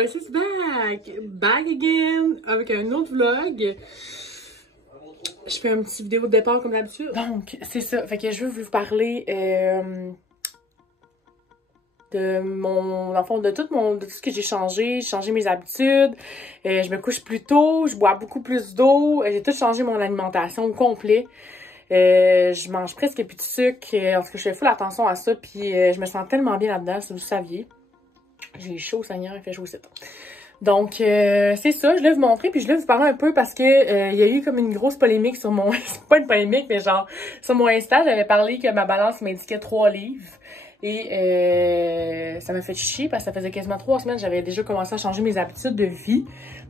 Voice is back! Back again! Avec un autre vlog. Je fais un petit vidéo de départ comme d'habitude. Donc, c'est ça. Fait que je veux vous parler de mon... Dans le fond, de tout ce que j'ai changé. J'ai changé mes habitudes. Je me couche plus tôt. Je bois beaucoup plus d'eau. J'ai tout changé mon alimentation au complet. Je mange presque plus de sucre. En tout cas, je fais full attention à ça. Puis, je me sens tellement bien là-dedans, si vous saviez. J'ai chaud, Seigneur, il fait chaud, c'est tout. Donc, c'est ça, je voulais vous montrer, puis je voulais vous parler un peu parce que il y a eu comme une grosse polémique sur mon... C'est pas une polémique, mais genre, sur mon Insta, j'avais parlé que ma balance m'indiquait 3 livres. Et ça m'a fait chier parce que ça faisait quasiment 3 semaines que j'avais déjà commencé à changer mes habitudes de vie.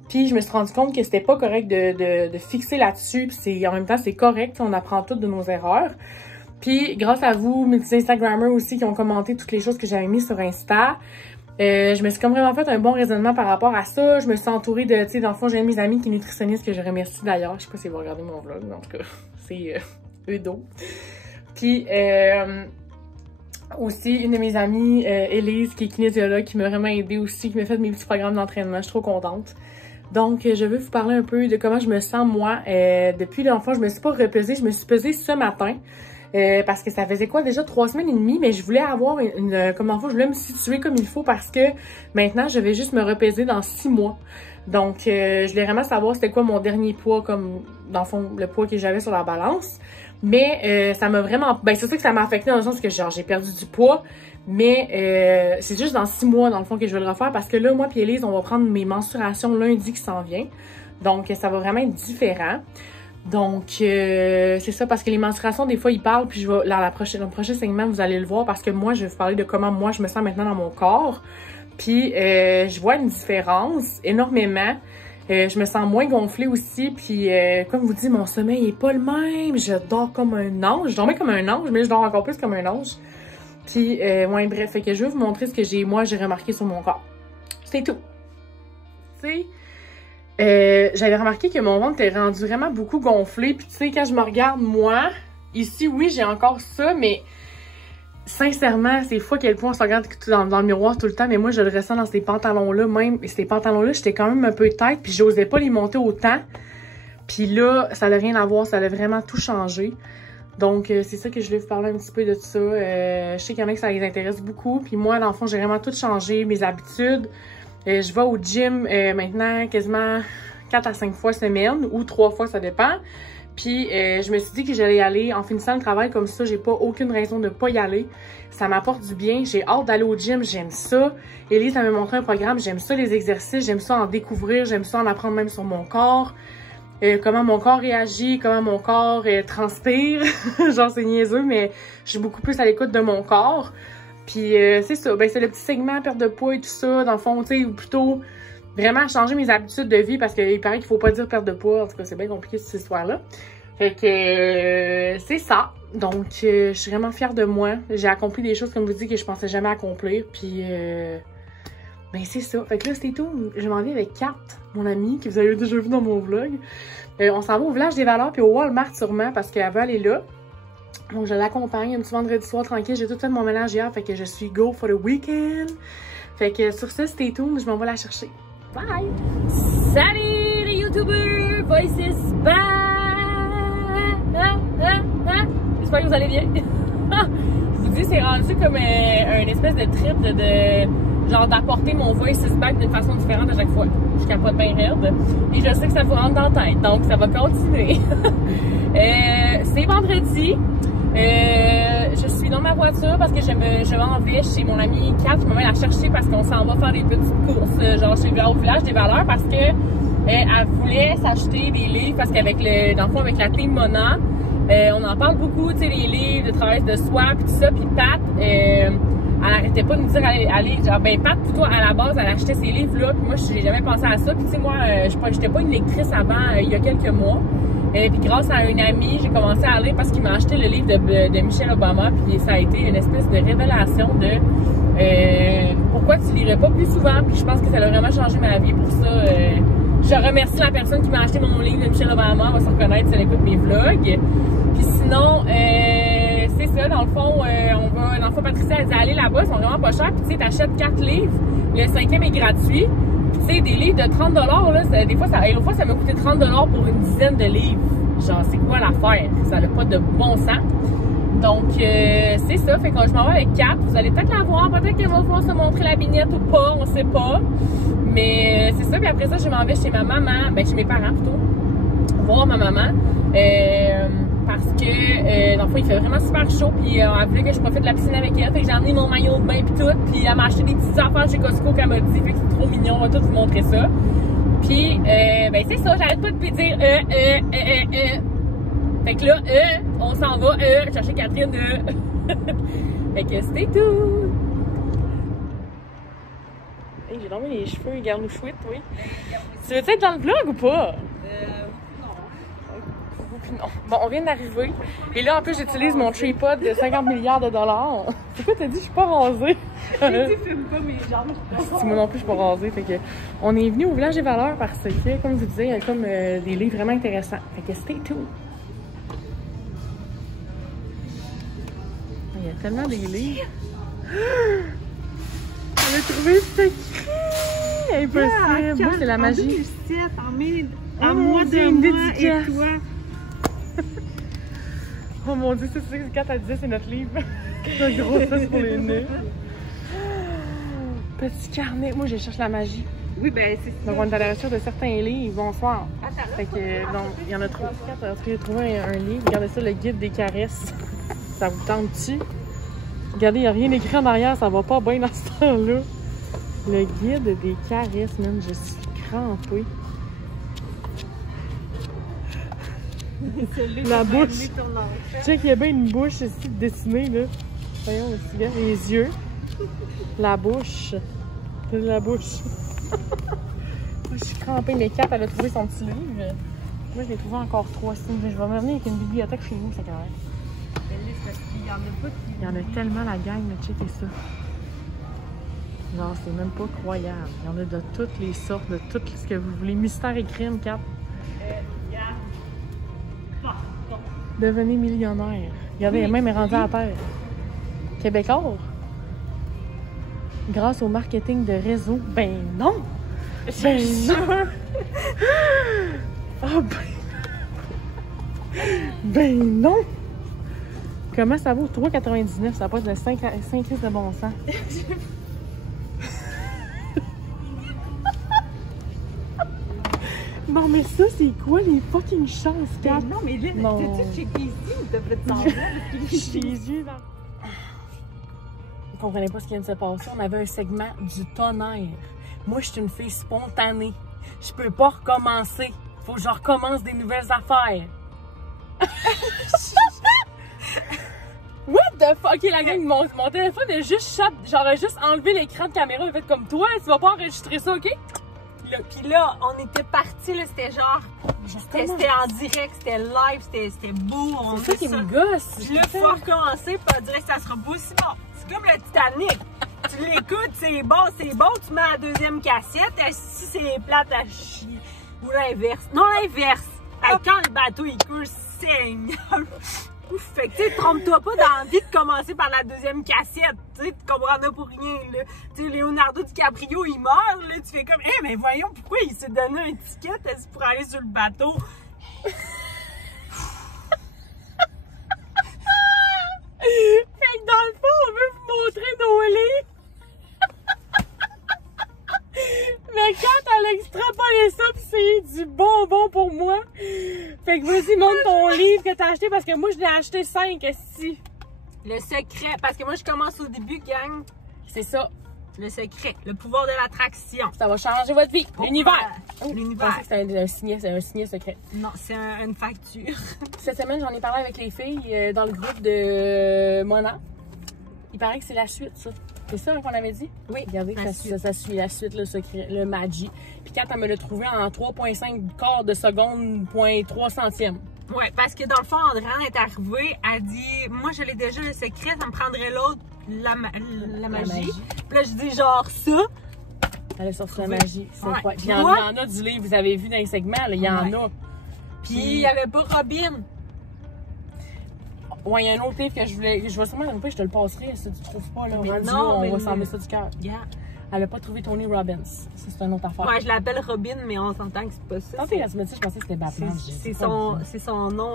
Puis je me suis rendu compte que c'était pas correct de fixer là-dessus. Puis en même temps, c'est correct, on apprend toutes de nos erreurs. Puis grâce à vous, mes petits Instagrammers aussi qui ont commenté toutes les choses que j'avais mis sur Insta, je me suis comme vraiment fait un bon raisonnement par rapport à ça. Je me suis entourée de, tu sais, dans le fond, j'ai mes amis qui sont nutritionnistes que je remercie d'ailleurs. Je sais pas si vous regardez mon vlog, mais en tout cas, c'est Eudo. Puis, aussi, une de mes amies, Élise, qui est kinésiologue, qui m'a vraiment aidée aussi, qui m'a fait mes petits programmes d'entraînement. Je suis trop contente. Donc, je veux vous parler un peu de comment je me sens, moi. Depuis l'enfant, je me suis pas repesée. Je me suis pesée ce matin. Parce que ça faisait quoi déjà 3 semaines et demie, mais je voulais avoir je voulais me situer comme il faut parce que maintenant je vais juste me repaiser dans 6 mois. Donc je voulais vraiment savoir c'était quoi mon dernier poids, comme dans le fond le poids que j'avais sur la balance. Mais ça m'a vraiment, c'est sûr que ça m'a affecté dans le sens que genre j'ai perdu du poids, mais c'est juste dans 6 mois dans le fond que je vais le refaire parce que là moi puis Élise on va prendre mes mensurations lundi qui s'en vient. Donc ça va vraiment être différent. Donc, c'est ça, parce que les mensurations, des fois, ils parlent, puis je vais, dans le prochain segment, vous allez le voir, parce que moi, je vais vous parler de comment moi, je me sens maintenant dans mon corps. Puis, je vois une différence énormément. Je me sens moins gonflée aussi, puis comme vous dites, mon sommeil est pas le même. Je dors comme un ange. Je dormais comme un ange, mais je dors encore plus comme un ange. Puis, ouais, bref, fait que je vais vous montrer ce que j'ai remarqué sur mon corps. C'est tout. Tu sais... j'avais remarqué que mon ventre était rendu vraiment beaucoup gonflé. Puis tu sais, quand je me regarde, moi, ici, oui, j'ai encore ça, mais sincèrement, c'est fou à quel point on se regarde dans le miroir tout le temps. Mais moi, je le ressens dans ces pantalons-là même. Et ces pantalons-là, j'étais quand même un peu tête, puis j'osais pas les monter autant. Puis là, ça n'a rien à voir, ça a vraiment tout changé. Donc, c'est ça que je voulais vous parler un petit peu de tout ça. Je sais qu'il y en a que ça les intéresse beaucoup. Puis moi, dans le fond, j'ai vraiment tout changé, mes habitudes. Je vais au gym maintenant quasiment 4 à 5 fois semaine ou 3 fois, ça dépend. Puis je me suis dit que j'allais y aller en finissant le travail comme ça. J'ai pas aucune raison de pas y aller. Ça m'apporte du bien. J'ai hâte d'aller au gym. J'aime ça. Élise, elle m'a montré un programme. J'aime ça les exercices. J'aime ça en découvrir. J'aime ça en apprendre même sur mon corps. Comment mon corps réagit. Comment mon corps transpire. Genre c'est niaiseux, mais je suis beaucoup plus à l'écoute de mon corps. Puis c'est ça, c'est le petit segment perte de poids et tout ça, dans le fond, tu sais, ou plutôt vraiment changer mes habitudes de vie parce qu'il paraît qu'il faut pas dire perte de poids, en tout cas c'est bien compliqué cette histoire-là. Fait que c'est ça, donc je suis vraiment fière de moi, j'ai accompli des choses comme je vous dis que je pensais jamais accomplir, puis c'est ça. Fait que là c'est tout, je m'en vais avec Kat, mon amie, que vous avez déjà vu dans mon vlog. On s'en va au Village des Valeurs puis au Walmart sûrement parce qu'elle veut aller là. Donc, je l'accompagne un petit vendredi soir tranquille. J'ai tout fait mon ménage hier, fait que je suis go for the weekend. Fait que sur ça, stay tuned, je m'en vais la chercher. Bye! Salut les YouTubers! Voice is back! J'espère que vous allez bien. Je vous dis, c'est rendu comme un espèce de trip de genre d'apporter mon voice is back d'une façon différente à chaque fois. Je capote bien raide. Et je sais que ça vous rentre dans la tête, donc ça va continuer. C'est vendredi. Je suis dans ma voiture parce que je m'en vais chez mon amie Kat. Je m'en vais la chercher parce qu'on s'en va faire des petites courses, genre au Village des Valeurs, parce que elle voulait s'acheter des livres parce qu'avec dans le fond, avec la team Mona, on en parle beaucoup, tu sais, les livres de travail de soi pis tout ça, puis Pat, elle arrêtait pas de nous dire aller genre Pat plutôt à la base elle achetait ces livres là, puis moi j'ai jamais pensé à ça, puis tu sais moi j'étais pas une lectrice avant il y a quelques mois. Puis grâce à une amie, j'ai commencé à lire parce qu'il m'a acheté le livre de Michelle Obama. Puis ça a été une espèce de révélation de pourquoi tu lirais pas plus souvent. Puis je pense que ça a vraiment changé ma vie pour ça. Je remercie la personne qui m'a acheté mon livre de Michelle Obama. Elle va se reconnaître si elle écoute mes vlogs. Puis sinon, c'est ça, dans le fond, Patricia a dit allez là-bas, ils sont vraiment pas chers. Puis tu sais, t'achètes 4 livres, le 5e est gratuit. sais, des livres de 30 là, des fois, ça m'a coûté 30 pour une dizaine de livres. Genre, c'est quoi l'affaire? Ça n'a pas de bon sens. Donc, c'est ça. Fait que je m'en vais avec Kat. Vous allez peut-être la voir. Peut-être qu'elle va pouvoir se montrer la vignette ou pas. On sait pas. Mais c'est ça. Puis après ça, je m'en vais chez ma maman. Ben, chez mes parents plutôt. Voir ma maman. Parce que, dans le fond, il fait vraiment super chaud. Puis, elle voulait que je profite de la piscine avec elle. Fait que j'ai emmené mon maillot de bain puis tout. Puis, elle m'a acheté des petites affaires chez Costco qu'elle m'a dit. Fait que c'est trop mignon. On va tout vous montrer ça. Puis, ben, c'est ça. J'arrête pas de lui dire Fait que là, on s'en va, chercher Catherine, Fait que c'était tout. Hey, j'ai tombé les cheveux, garde-nous chouette, oui. Tu veux être dans le vlog ou pas? Non. Bon, on vient d'arriver. Et là, en plus, j'utilise mon tripod de 50 milliards de dollars. Pourquoi t'as dit je suis pas rasée? J'ai dit filme pas mes jambes. Si moi non plus, je suis pas rasée. Fait que on est venu au Village des Valeurs parce que, comme je vous disais, il y a comme des livres vraiment intéressants. Fait que stay tuned. Il y a tellement des livres. On a trouvé ce cri! Impossible! Moi, c'est la magie. En moi de moi et toi. Oh mon Dieu, c'est ça que quand elle disait, c'est notre livre. C'est un gros sauce pour les nez. Petit carnet. Moi, je cherche la magie. Oui, ben c'est ça. Donc, on est à la recherche de certains livres. Bonsoir. Fait que, donc, il y en a trop. J'ai trouvé un livre. Regardez ça, le guide des caresses. Ça vous tente-tu? Regardez, il n'y a rien écrit en arrière. Ça va pas bien dans ce temps-là. Le guide des caresses, même. Je suis crampée. La bouche. Check, il y a bien une bouche ici dessinée, là. Voyons aussi bien. Les yeux. La bouche. C'est la bouche. Moi, je suis crampée. Mais Kat, elle a trouvé son petit livre. Moi, je l'ai trouvé encore 3 signes. Je vais m'amener avec une bibliothèque chez nous, c'est correct. Il y en a tellement la gang, là. Checkez ça. Genre, c'est même pas croyable. Il y en a de toutes les sortes, de tout ce que vous voulez. Mystère et crime, Kat. Devenez millionnaire. Regardez, elle même est rendue à terre. Québécois. Grâce au marketing de réseau. Ben non! Ben non! Oh ben non! Comment ça vaut? 3,99. Ça passe de 5 de bon sens. Non, mais ça, c'est quoi les fucking chances, Kat? Non, mais là, t'as-tu checké ici ou t'as fait semblant? J'ai les yeux dans... Vous comprenez pas ce qui vient de se passer? On avait un segment du tonnerre. Moi, je suis une fille spontanée. Je peux pas recommencer. Faut que je recommence des nouvelles affaires. What the fuck? Ok, la gang, mon téléphone est juste shot. J'aurais juste enlevé l'écran de caméra et fait comme toi. Tu vas pas enregistrer ça, ok? Puis là, on était partis, là, c'était genre... C'était en direct, c'était live, c'était beau. C'est ça qui me gosse. Puis là, il faut recommencer, puis on dirait que ça sera pas aussi bon. C'est comme le Titanic. Tu l'écoutes, c'est bon, tu mets la deuxième cassette, si c'est plate à chier. Ou l'inverse. Non, l'inverse. Quand le bateau, il coule, saigne. Ouf, fait que, tu sais, trompe-toi pas dans l'envie de commencer par la deuxième cassette. Tu sais, tu comprendras pour rien, là. Tu sais, Leonardo DiCaprio, il meurt, là. Tu fais comme, mais voyons, pourquoi il s'est donné un ticket pour aller sur le bateau? Fait que dans le fond, on veut vous montrer nos livres. Mais quand elle a extrapolé ça, pis c'est du bonbon pour moi. Fait que vas-y, montre ton livre que t'as acheté parce que moi, je l'ai acheté 5 ici. Le secret, parce que moi, je commence au début, gang. C'est ça. Le secret, le pouvoir de l'attraction. Ça va changer votre vie. L'univers. L'univers. C'est un signet secret. Non, c'est une facture. Cette semaine, j'en ai parlé avec les filles dans le groupe de Mona. Il paraît que c'est la suite, ça. C'est ça qu'on avait dit? Oui. Regardez, ça suit la suite, le secret, le Magi. Puis quand elle me l'a trouvé en 3,5 quarts de seconde, 0,3 centièmes. Oui, parce que dans le fond, Andréane est arrivée, elle dit, moi je l'ai déjà le secret, ça me prendrait l'autre, la magie. Puis là, je dis genre ça. Elle a sorti la magie. C'est ouais. quoi? Il y en a du livre, vous avez vu dans les segments, là, il y en a. Puis il n'y avait pas Robin. Ouais, il y a un autre livre que je vais sûrement je te le passerai si tu trouves pas là. Mais rendu non, là, mais on va s'en mettre ça du cœur. Yeah. Elle a pas trouvé Tony Robbins. Ça, c'est une autre affaire. Ouais, je l'appelle Robin, mais on s'entend que c'est pas ça. Quand tu m'as dit, je pensais que c'était Batman. C'est son nom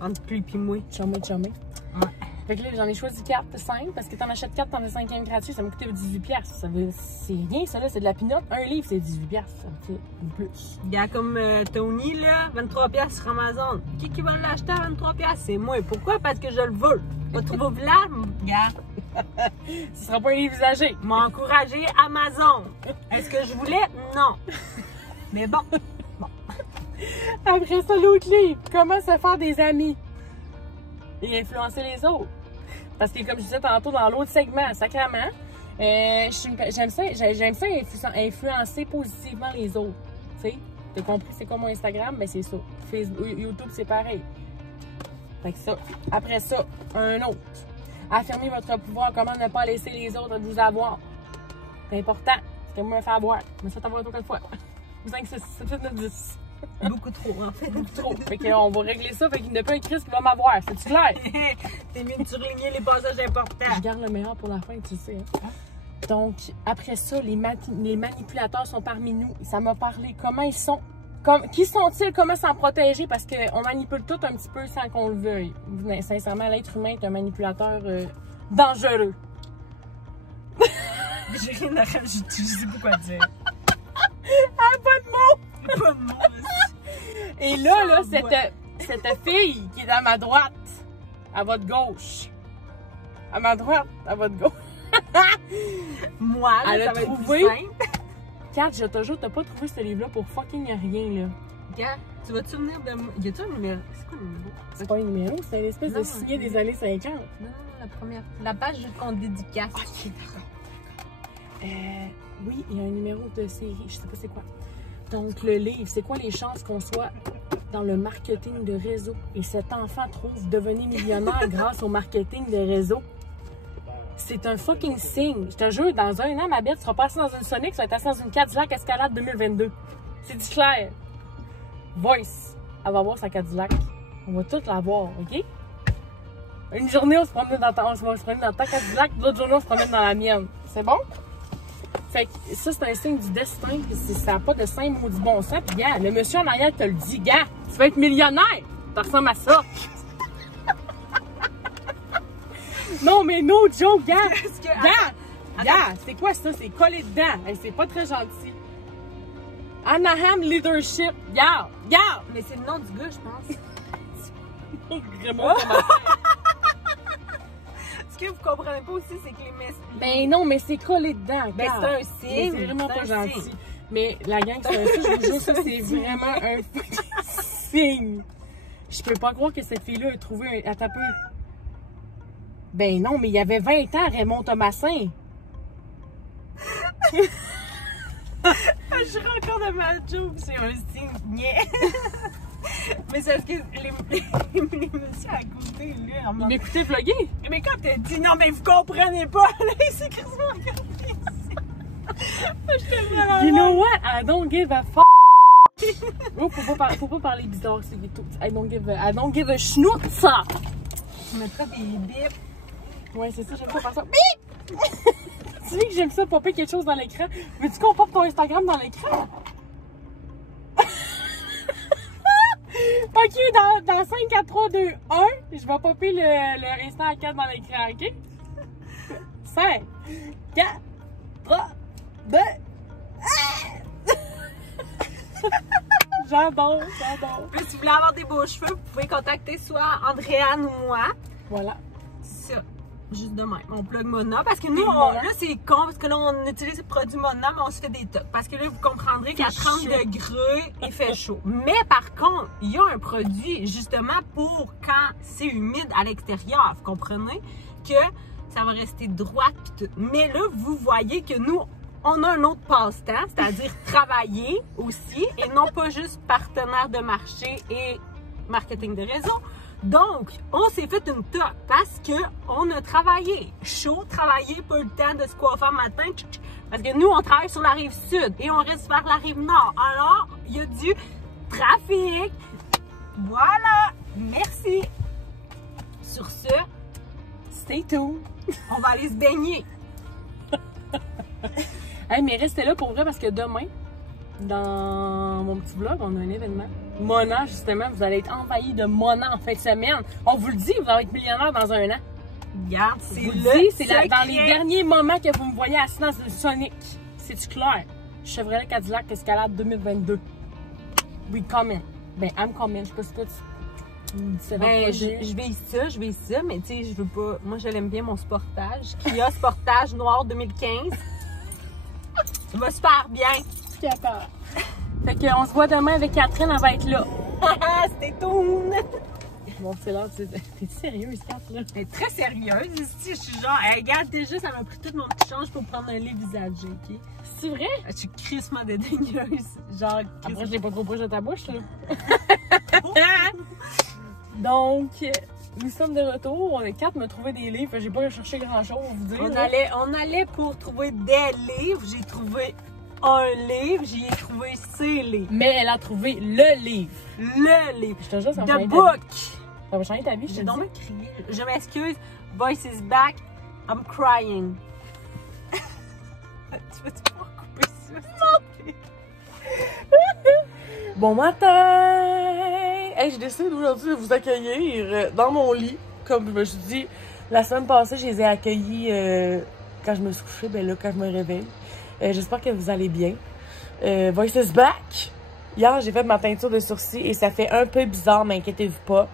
entre lui et moi. Chumé. Ouais. Fait que là, j'en ai choisi 4, 5, parce que t'en achètes 4, t'en as 5e gratuit, ça m'a coûté 18$. C'est rien, ça là, c'est de la pinotte. Un livre, c'est 18$. Ça me fait plus. Il y a comme Tony, là, 23$ sur Amazon. Qui va l'acheter à 23$? C'est moi. Pourquoi? Parce que je le veux. Va trouver au village, regarde. Ce sera pas un livre usagé. M'a encouragé Amazon. Est-ce que je voulais? Non. Mais bon. Après ça, l'autre livre, comment se faire des amis et influencer les autres. Parce que comme je disais tantôt dans l'autre segment, sacrément, j'aime ça influencer positivement les autres. Tu sais, t'as compris c'est quoi mon Instagram? Ben c'est ça. Facebook, YouTube, c'est pareil. Fait que ça. Après ça, un autre. Affirmer votre pouvoir, comment ne pas laisser les autres vous avoir. C'est important. C'est que moi me faire avoir. Mais ça t'avoir autre fois. 5, 6, 7, 8, 9, 10. Beaucoup trop, en fait. Beaucoup trop. Fait qu'on va régler ça, fait qu'il n'y a pas un Christ qui va m'avoir. C'est-tu clair? T'es mieux de surligner les passages importants. Je garde le meilleur pour la fin, tu sais. Hein? Donc, après ça, les manipulateurs sont parmi nous. Ça m'a parlé comment ils sont. Qui sont-ils? Comment s'en protéger? Parce qu'on manipule tout un petit peu sans qu'on le veuille. Sincèrement, l'être humain est un manipulateur dangereux. J'ai rien à rajouter, je sais pas quoi dire. Ah, pas de mots! Pas de mots, et là, cette fille qui est à ma droite, à votre gauche. À ma droite, à votre gauche. Moi, là, elle ça a va trouvé. être plus simple. Kat, je te jure, t'as pas trouvé ce livre-là pour fucking rien, là. Regarde, tu vas te souvenir de moi. Y a-tu un numéro? C'est quoi le numéro? C'est pas un numéro, c'est une espèce de signet des années 50. Non, la première. La page qu'on dédicace. Ok, d'accord. Oui, il y a un numéro de série, je sais pas c'est quoi. Donc, le livre, c'est quoi les chances qu'on soit dans le marketing de réseau? Et cet enfant trouve devenir millionnaire grâce au marketing de réseau. C'est un fucking signe. Je te jure, dans un an, ma bête sera pas assise dans une Sonic, ça va être assise dans une Cadillac Escalade 2022. C'est dit clair. Voice, elle va voir sa Cadillac. On va toutes la voir, OK? Une journée, on se promène dans ta Cadillac, l'autre journée, on se promène dans la mienne. C'est bon? Fait que ça, c'est un signe du destin, puis ça n'a pas de saint maudit bon sens. Puis, gars, le monsieur en arrière te le dit, gars, tu vas être millionnaire. Ça ressemble à ça. Non, mais no joke, gars. Gars, c'est quoi ça? C'est collé dedans. Hey, c'est pas très gentil. Anaheim Leadership. Gars. Mais c'est le nom du gars, je pense. Vraiment, Ce que vous comprenez pas aussi, c'est que les messages. Ben non, mais c'est collé dedans. Ben c'est un signe. C'est vraiment pas gentil. Mais la gang, c'est un signe, je vous jure, ça, c'est vraiment un signe. Je peux pas croire que cette fille-là a trouvé un. Attends un peu. Ben non, mais il y avait 20 ans, Raymond Thomasin. Je rentre encore de ma joke, c'est un signe. Mais c'est parce que les messieurs à côté, là, en Il m'écoutait vlogger. Mais quand t'as dit non, mais vous comprenez pas, là, il s'est quasiment regardé ici. J'étais vraiment. You know what? I don't give a fuck. Oh, faut pas parler bizarre, c'est tout. I don't give a schnoutz. Tu mettras des bips. Ouais, c'est ça, j'aime pas faire ça. Bip! Tu sais que j'aime ça, popper quelque chose dans l'écran. Veux-tu qu'on pop ton Instagram dans l'écran? Ok, dans 5, 4, 3, 2, 1, je vais popper le Insta à 4 dans l'écran, ok? 5, 4, 3, 2, J'adore. Puis si vous voulez avoir des beaux cheveux, vous pouvez contacter soit Andréane ou moi. Voilà. C'est ça. Juste de même. On plug Mona. Parce que nous, là, c'est con. Parce que là, on utilise le produit Mona, mais on se fait des tocs. Parce que là, vous comprendrez qu'à 30 degrés, il fait chaud. Mais par contre, il y a un produit, justement, pour quand c'est humide à l'extérieur. Vous comprenez que ça va rester droit pis tout. Mais là, vous voyez que nous, on a un autre passe-temps, c'est-à-dire travailler aussi, et non pas juste partenaire de marché et marketing de réseau. Donc, on s'est fait une toque parce qu'on a travaillé chaud, travaillé pas le temps de se coiffer le matin, parce que nous, on travaille sur la rive sud et on reste vers la rive nord. Alors, il y a du trafic. Voilà, merci. Sur ce, stay tuned. On va aller se baigner. Hey, mais restez là pour vrai parce que demain, dans mon petit vlog, on a un événement. Mona, justement, vous allez être envahis de Mona en fin de semaine. On vous le dit, vous allez être millionnaire dans un an. Regarde, c'est dans les derniers moments que vous me voyez assis dans une Sonic. C'est-tu clair? Chevrolet Cadillac Escalade 2022. We coming. Ben, I'm coming. Je sais pas si toi, ben, je vais ça, mais tu sais, je veux pas. Moi, je l'aime bien mon Sportage. Kia Sportage noir 2015. Ça va super bien. D'accord. Fait qu'on se voit demain avec Catherine, elle va être là. C'était tout. Bon, c'est l'heure, t'es sérieuse, Kat, là? Elle est très sérieuse ici. Je suis genre, hey, regarde, déjà, ça m'a pris tout mon petit change pour prendre un lait visagé, ok? C'est vrai? Je suis crissement dédaigneuse. Genre, après, je l'ai pas trop proche de ta bouche, là. Donc, nous sommes de retour. On est 4 me trouver des livres. J'ai pas cherché grand-chose, vous dire. On allait pour trouver des livres. J'ai trouvé un livre. J'y ai trouvé ses livres. Mais elle a trouvé le livre. Le livre. Je te jure, ça va The changer book. Ça va changer ta vie, je te dis. Crié. Je m'excuse. Voice is back. I'm crying. Tu vas-tu pouvoir couper ça? Non. Bon matin! Hey, j'ai décidé aujourd'hui de vous accueillir dans mon lit. Comme je me suis dit, la semaine passée, je les ai accueillis quand je me suis couchée. Ben là, quand je me réveille. J'espère que vous allez bien. Voice is back! Hier, j'ai fait ma teinture de sourcils et ça fait un peu bizarre, mais inquiétez-vous pas.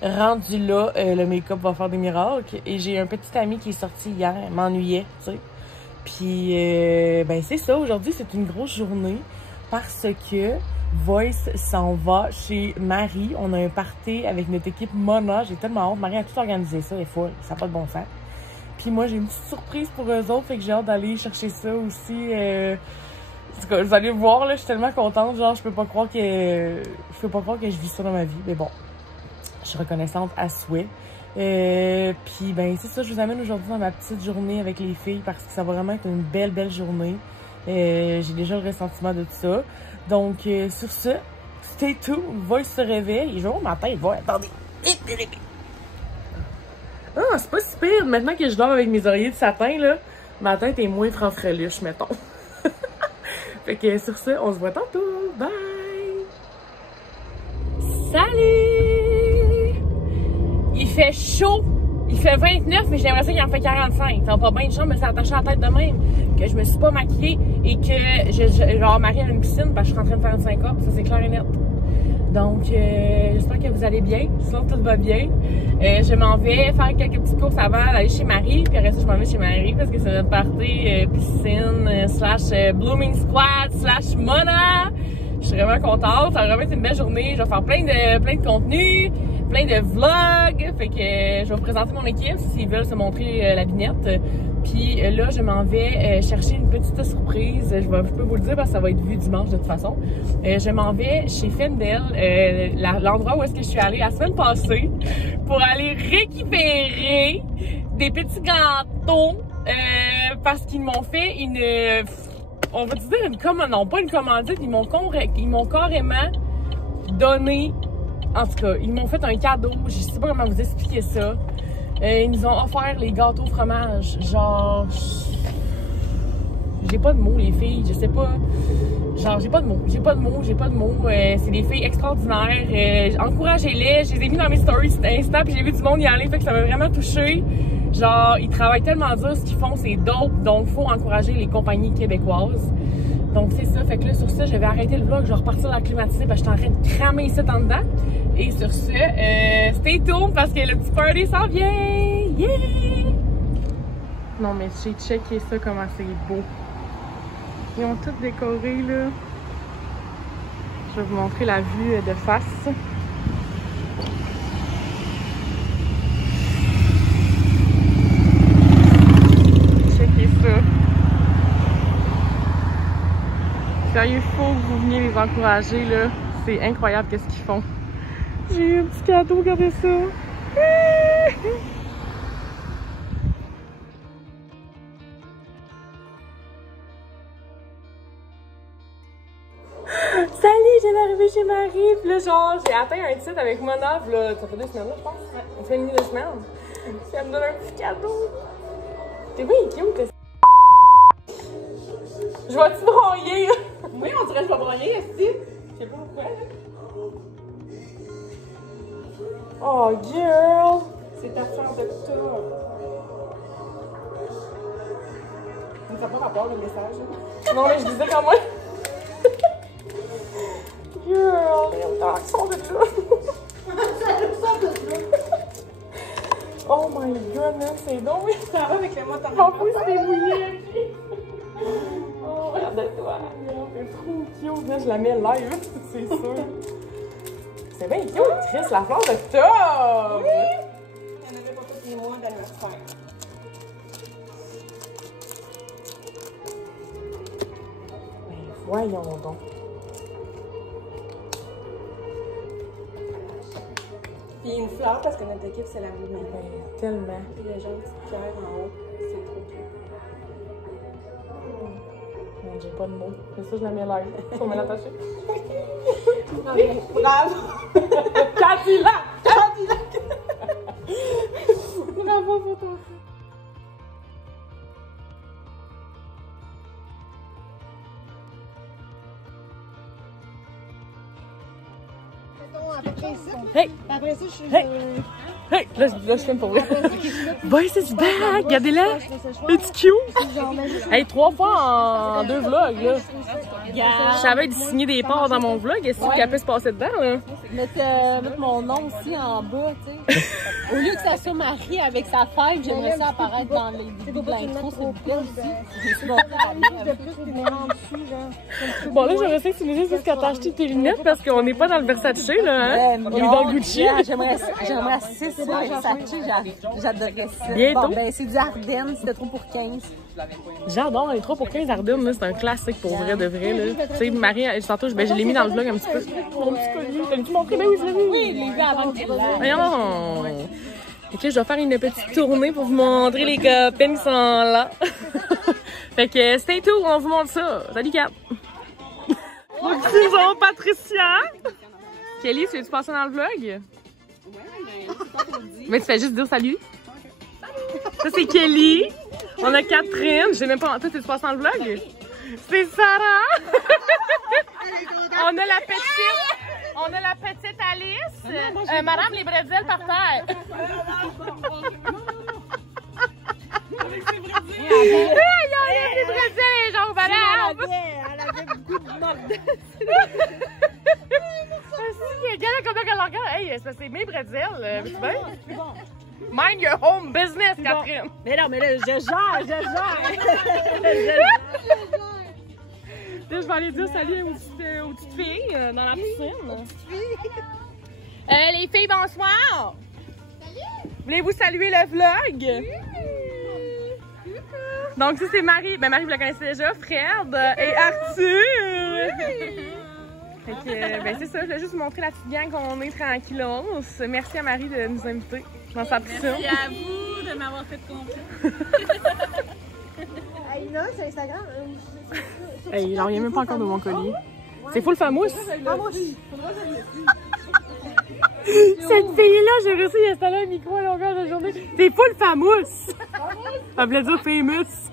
Rendu là, le make-up va faire des miracles. Et j'ai un petit ami qui est sorti hier, elle m'ennuyait, tu sais. Puis, ben c'est ça, aujourd'hui, c'est une grosse journée parce que Voice s'en va chez Marie. On a un party avec notre équipe Mona. J'ai tellement hâte. Marie a tout organisé ça, des fois, ça n'a pas de bon sens. Puis moi, j'ai une petite surprise pour eux autres, fait que j'ai hâte d'aller chercher ça aussi. En tout cas, vous allez voir, là, je suis tellement contente. Genre, je peux pas croire que je vis ça dans ma vie, mais bon. Je suis reconnaissante à souhait. Puis ben c'est ça, je vous amène aujourd'hui dans ma petite journée avec les filles parce que ça va vraiment être une belle journée. J'ai déjà le ressentiment de tout ça. Donc sur ce, stay tuned, Voice se réveille. Et je vois ma tête, attendez. Ah, c'est pas si pire. Maintenant que je dors avec mes oreillers de satin, là, ma tête est moins franfreluche, mettons. Fait que sur ce, on se voit tantôt. Bye! Salut! Il fait chaud. Il fait 29, mais j'ai l'impression qu'il en fait 45. Ça va pas bien de chambre, mais c'est attaché à la tête de même. Que je me suis pas maquillée et que genre Marie a une piscine parce que je suis en train de faire une syncope. Ça, c'est clair et net. Donc, j'espère que vous allez bien. Sinon, tout va bien. Je m'en vais faire quelques petites courses avant d'aller chez Marie. Puis après ça, je m'en vais chez Marie parce que c'est notre party piscine / Blooming Squad / Mona. Je suis vraiment contente. Ça va vraiment être une belle journée. Je vais faire plein de contenu, plein de vlogs. Fait que je vais vous présenter mon équipe s'ils veulent se montrer la vignette. Puis là, je m'en vais chercher une petite surprise. Je peux vous le dire parce que ça va être vu dimanche de toute façon. Je m'en vais chez Fendel, l'endroit où est-ce que je suis allée la semaine passée pour aller récupérer des petits gâteaux parce qu'ils m'ont fait une... On va dire une commande, non pas une commandite, ils m'ont carrément donné, en tout cas, ils m'ont fait un cadeau, je sais pas comment vous expliquer ça. Ils nous ont offert les gâteaux au fromage, genre, j'ai pas de mots les filles, je sais pas, genre j'ai pas de mots. C'est des filles extraordinaires, encouragez-les, je les ai mis dans mes stories Insta puis j'ai vu du monde y aller, fait que ça m'a vraiment touchée. Genre, ils travaillent tellement dur, ce qu'ils font, c'est dope. Donc, il faut encourager les compagnies québécoises. Donc, c'est ça. Fait que là, sur ça, je vais arrêter le vlog. Je vais repartir la climatisée parce que je suis en train de cramer ici en dedans. Et sur ce, stay tuned parce que le petit party s'en vient. Yeah! Non, mais j'ai checké ça, comment c'est beau. Ils ont tout décoré, là. Je vais vous montrer la vue de face. Sérieux, faut que vous veniez les encourager, là. C'est incroyable qu'est-ce qu'ils font. J'ai eu un petit cadeau, regardez ça. Salut, je viens d'arriver chez Marie. Puis là, genre, j'ai atteint un titre avec Mona. Puis là, ça fait 2 semaines, là, je pense. Ouais, ça fait une demi de semaine. Puis elle me donne un petit cadeau. T'es bien cute, Je vais-tu broyer? Oui, on dirait que je vais broyer, est-ce que je sais pas pourquoi. Oh, girl! C'est ta fleur d'octobre. Ça n'a pas rapport le message. Non, mais je disais quand même. Girl! Ah, ils sont de là. Oh my goodness, c'est donc. Ça va avec les mots de En plus, c'est mouillé. Oh, regarde-toi. C'est trop cute. Là, je la mets live, c'est sûr. C'est bien cute, Chris, la fleur d'octobre! Oui! Il n'y en avait pas tous les mois d'anniversaire. Ben, voyons donc. Puis une fleur parce que notre équipe, c'est la Blue Marie. Ben, tellement. Puis les gens, une petite pierre en haut. C'est trop cute. Ben, j'ai pas de mots. C'est ça, je la mets live. Faut me l'attacher. Bravo! Cadillac! Cadillac! Bravo pour ton fils. Hey! Après ça, je suis. Hey! Hey! Là, je filme pour vrai. Boys, it's back! Regardez-la! It's cute! Hey, 3 fois en 2 vlogs, là. Je savais de signer des parts dans mon vlog. Est-ce qu'elle peut se passer dedans, là? Mettre mon nom aussi en bas, tu sais. Au lieu que ça soit Marie avec sa fève, j'aimerais ça apparaître dans les débuts de l'intro, s'il vous plaît aussi. Je me suis montré à aller. Bon, là, j'aimerais ça que tu nous dises ce que t'as acheté tes lunettes parce qu'on n'est pas dans le Versace, là, hein? On est dans le Gucci. J'aimerais 6 Versace, j'adorerais ça. Bientôt. Bon, ben, c'est du Ardennes, c'était trop pour 15. J'adore les 3 pour 15 Ardennes, là. C'est un classique pour vrai, de vrai, là. Tu sais, Marie, tantôt, ben, je l'ai mis dans le vlog un petit peu. Mon petit collier. T'as-tu montré? Ben oui, je l'ai vu. Oui, les gars avant de Voyons! Fait que là, je vais faire une petite tournée pour vous montrer les copines qui sont là. Fait que stay tuned, on vous montre ça. Salut, Kat! Donc ici, nous avons Patricia. Kelly, tu veux-tu passer dans le vlog? Ouais, mais tu fais juste dire salut. Ça, c'est Kelly. On a Catherine. J'ai même pas... Toi, tu passes dans le vlog? C'est Sarah. On a la petite... On a la petite Alice. Madame, les bretzels par terre. Il y a des bretzels, genre, madame. Elle avait beaucoup de mordes. Regarde comment elle regarde. Hey, c'est mes bretzels. Tu bien? Mind your home business, Catherine. Mais non, mais là, je gère. Là, je vais aller dire salut aux petites filles dans la piscine. Les filles, bonsoir! Salut! Voulez-vous saluer le vlog? Oui. Donc, ça, c'est Marie. Ben, Marie, vous la connaissez déjà. Fred et Arthur. Fait que, ben, c'est ça. Je voulais juste vous montrer la petite gang qu'on est tranquillos. Merci à Marie de nous inviter dans sa piscine. Merci à vous de m'avoir fait confiance. Hey, là, c'est Instagram. Hey, j'en reviens même pas encore de mon collier. C'est full famous. Cette fille-là, j'ai réussi à installer un micro à longueur de journée. C'est full famous. Ça voulait dire famous.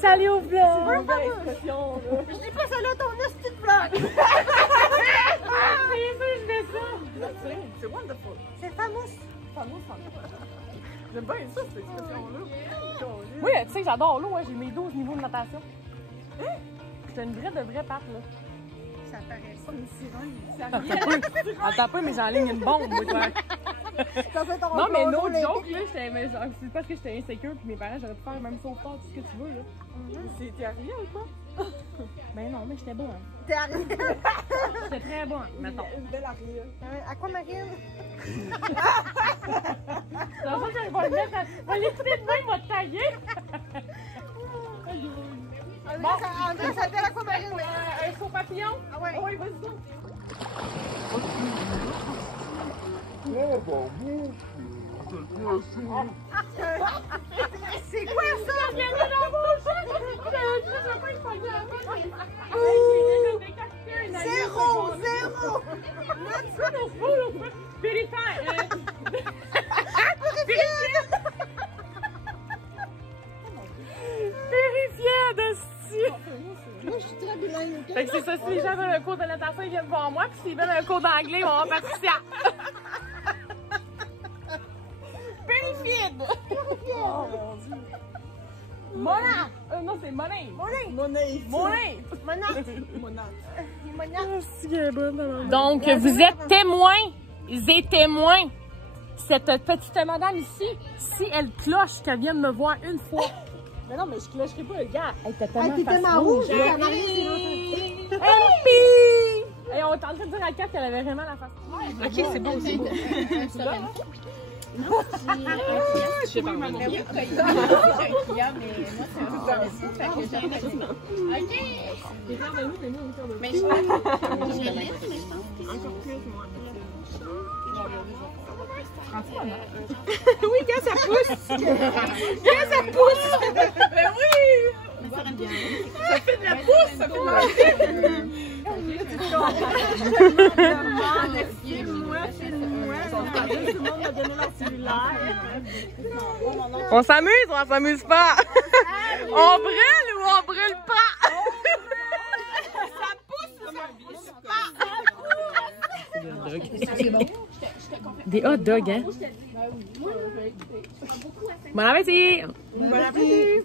Salut au vlog. Je n'ai pas ça là, ton esti de vlog. C'est ça, je fais ça. C'est wonderful. C'est famous. J'aime bien ça, cette expression-là. Oui, tu sais que j'adore l'eau. J'ai mes 12 niveaux de natation. C'est une vraie de vraie patte, là. Ça paraît ça, une sirène. Attends pas, mais j'enligne une bombe, moi, toi. Non, mais no joke, là, c'est parce que j'étais insécure puis mes parents, j'aurais pu faire même sauvetage, tout ce que tu veux, là. C'était rien ou quoi? Ben non, mais j'étais bonne. T'es arrivé. J'étais très bonne, mettons. Une belle arrière. Aquamarine. Dans ça, je vais le mettre à... l'écouter de même, va te tailler. Bon, ça s'appelle Aquamarine. Un faux papillon? Ah ouais. Oui, vas-y donc. C'est quoi ça? Zéro. Vérifiez, Dusty. si les gens veulent un cours de natation, ils viennent voir moi. Puis s'ils veulent un cours d'anglais, ils vont voir Patricia. Purified! Oh mon Dieu! Mona! Non, c'est Monet! Monet! Donc, vous êtes témoins et témoins. Cette petite madame ici, si elle cloche qu'elle vienne me voir une fois. Mais non, mais je clocherai pas, le gars. Elle était tellement rouge. Et on est en train de dire à Kat qu'elle avait vraiment la face. Ok, c'est bon, c'est bon. Non, je sais pas. J'ai un client, mais moi, c'est un peu fait que j'ai un bâtiment. Ok. Mais je laisse, encore plus, moi. Oui, quand ça pousse! Quand ça pousse! Ben oui! Ça fait de la pousse! Ça fait de la Filme-moi! Tout le monde m'a donné leur cellulaire. On s'amuse pas! On brûle ou on brûle pas? Ça pousse ou ça pousse pas? C'est bon? Des hot dogs, hein? Bon appétit! Bon appétit!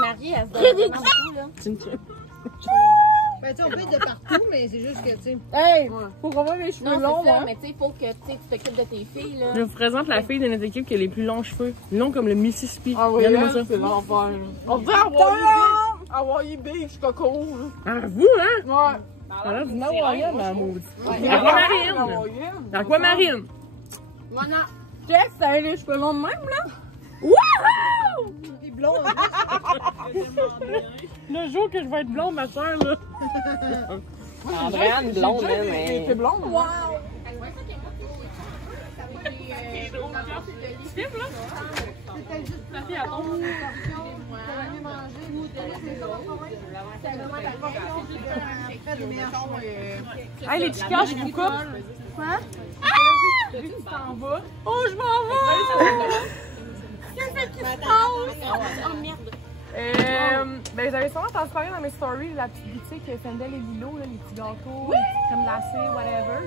Marie, elle se donne vraiment beaucoup, là. Ben, tu sais, on peut être de partout, mais c'est juste que, tu sais. Hey! Faut qu'on voit mes cheveux longs, ça, hein? mais tu sais, faut que tu t'occupes de tes filles, là. Je vous présente la fille de notre équipe qui a les plus longs cheveux. Longs comme le Mississippi. Ah oui, c'est l'enfer. On dit Hawaii Beach, coco. Ah, vous, hein? Ouais. Ça a l'air d'une hawaïenne, la maudite. Aquamarine! Aquamarine! Mona! Jess, t'as les cheveux longs de même, là? Wouhou! Des blonds. Le jour que je vais être blonde, ma soeur, là. Andréane blonde, mais. T'es blonde? Wow! Tu filmes, là? C'était juste La fille, elle tombe. Hey, les chicas, je vous coupe. Quoi? Tu t'en vas. Oh, je m'en vais! Qu'est-ce qui se passe? Oh merde! Ben, vous avez sûrement entendu parler dans mes stories de la petite boutique Fendel et Lilo, là, les petits gâteaux, les petites crèmes glacées, whatever.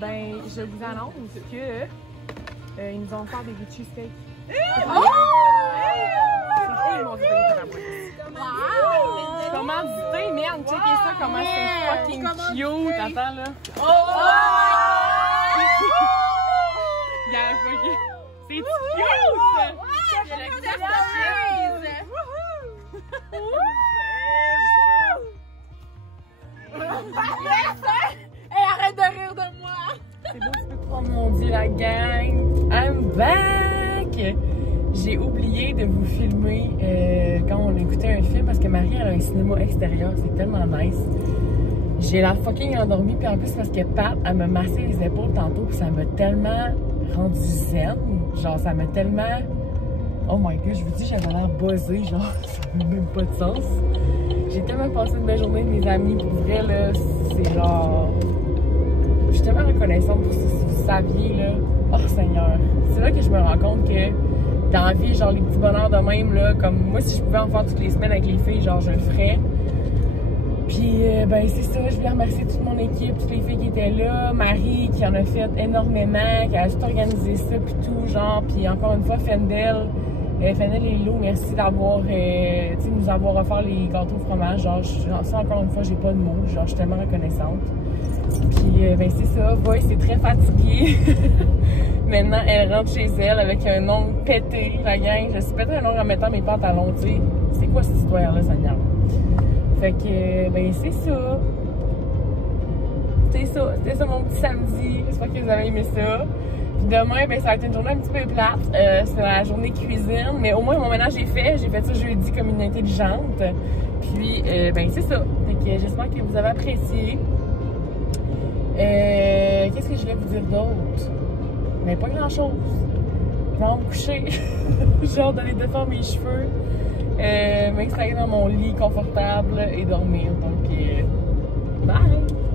Ben, je vous annonce que ils nous ont offert des cheesecakes. Oh! Ils m'ont dit de la boîte. Comment dire, merde, checkez ça, comment c'est fucking cute. Attends, là. Regarde, fucking. C'est cute! Il y a la glace Hey, arrête de rire de moi! C'est beau, tu peux trop, mon Dieu, la gang! I'm back! J'ai oublié de vous filmer quand on écoutait un film parce que Marie, elle a un cinéma extérieur, c'est tellement nice. J'ai la fucking endormie, puis en plus parce que Pat, elle me massait les épaules tantôt, puis ça m'a tellement rendu zen. Genre, ça m'a tellement... Oh my god, je vous dis, j'avais l'air buzzée, genre, ça n'a même pas de sens. J'ai tellement passé une belle journée avec mes amis, pour vrai, là, c'est genre... Je suis tellement reconnaissante pour ça, si vous saviez, là. Oh Seigneur, c'est là que je me rends compte que dans la vie, genre, les petits bonheurs de même, là, comme moi, si je pouvais en faire toutes les semaines avec les filles, genre, je le ferais. Puis, ben, c'est ça, je voulais remercier toute mon équipe, toutes les filles qui étaient là, Marie qui en a fait énormément, qui a tout organisé ça, puis tout, genre, puis encore une fois, Fendel et Lilo, merci d'avoir, tu sais, nous avoir offert les gâteaux au fromage, genre, ça, encore une fois, j'ai pas de mots, genre, je suis tellement reconnaissante. Puis, ben, c'est ça, Voice est très fatiguée. Maintenant, elle rentre chez elle avec un ongle pété, la gang, je suis pété un ongle en mettant mes pantalons, tu sais, c'est quoi cette histoire-là, Seigneur? Fait que, ben, c'est ça. C'est ça. C'était ça mon petit samedi. J'espère que vous avez aimé ça. Puis demain, ben, ça va être une journée un petit peu plate. C'est la journée cuisine. Mais au moins, mon ménage est fait. J'ai fait ça jeudi comme une intelligente. Puis, ben, c'est ça. Fait que j'espère que vous avez apprécié. Qu'est-ce que je vais vous dire d'autre? Mais pas grand-chose. Je vais me coucher. Genre, d'aller défendre mes cheveux. m'installer dans mon lit confortable et dormir. Donc, bye!